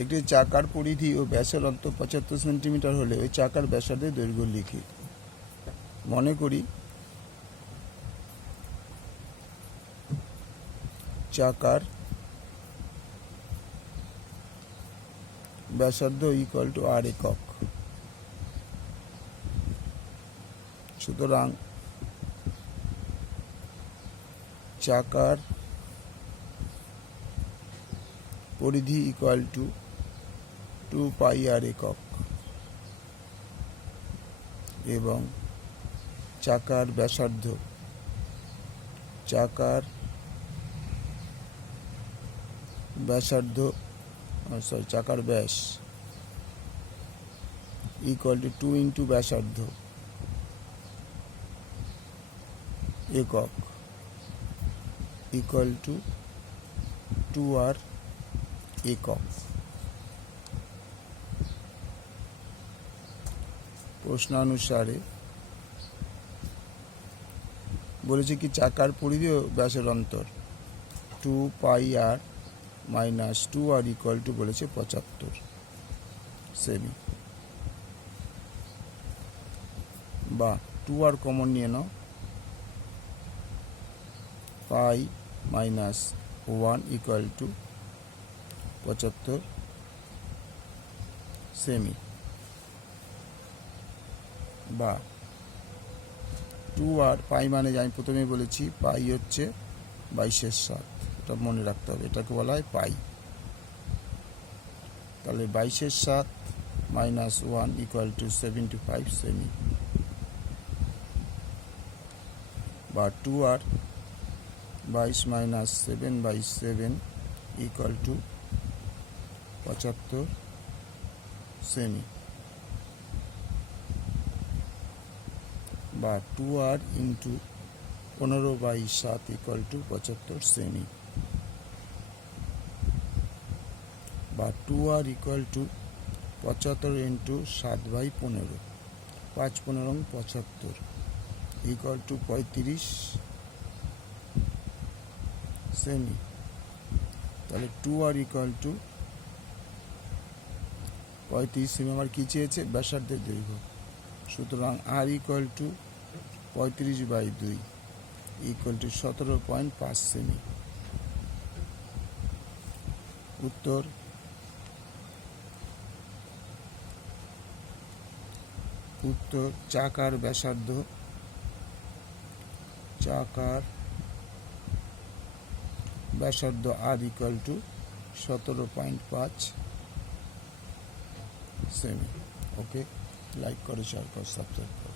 একটি চাকার পরিধি ও ব্যাসের অন্তর 75 সেন্টিমিটার হলে ওই চাকার ব্যাসার্ধের দৈর্ঘ্য লিখি। মনে করি চাকার ব্যাসার্ধ ইকুয়াল টু আর একক। সুতরাং চাকার পরিধি ইকুয়াল টু 2 পাই আর একক এবং চাকার ব্যাসার্ধ চাকার ব্যাস ইকুয়াল টু 2 ইন্টু ব্যাসার্ধ একক ইকুয়াল টু 2 আর একক। প্রশ্নানুসারে বলেছে কি চাকার পরিধি ও ব্যাসের অন্তর 2 পাই আর মাইনাস 2 আর ইকুয়াল টু বলেছে 75 সেমি, বা 2 আর কমন নিয়ে নাও, পাই মাইনাস 1 ইকুয়াল টু 75 সেমি, বা 2 আর পাই মানে আমি প্রথমেই বলেছি পাই হচ্ছে 22/7, এটা মনে রাখতে হবে, এটাকে বলা হয় পাই। তাহলে 22/7 মাইনাস 1 ইকুয়াল টু 75 সেমি, বা 2 আর 22 মাইনাস 7/7 ইকুয়াল টু 75 সেমি, বা 2 আর ইন্টু 15/7 ইকুয়াল টু 75 সেমি, বা 2 r equal to 75 into 7/15, 5×15 75 equal to 35 সেমি। তাহলে 2 আর ইকুয়াল টু 35 সেমি আমার কী চেয়েছে? ব্যাসার্ধের দৈর্ঘ্য। সুতরাং r equal to 35/2 equal to 17.5 সেমি। উত্তর চাকার ব্যাসার্ধ আর ইকুয়াল টু 17.5 সেমি। ওকে, লাইক করো, শেয়ার করো, সাবস্ক্রাইব করো।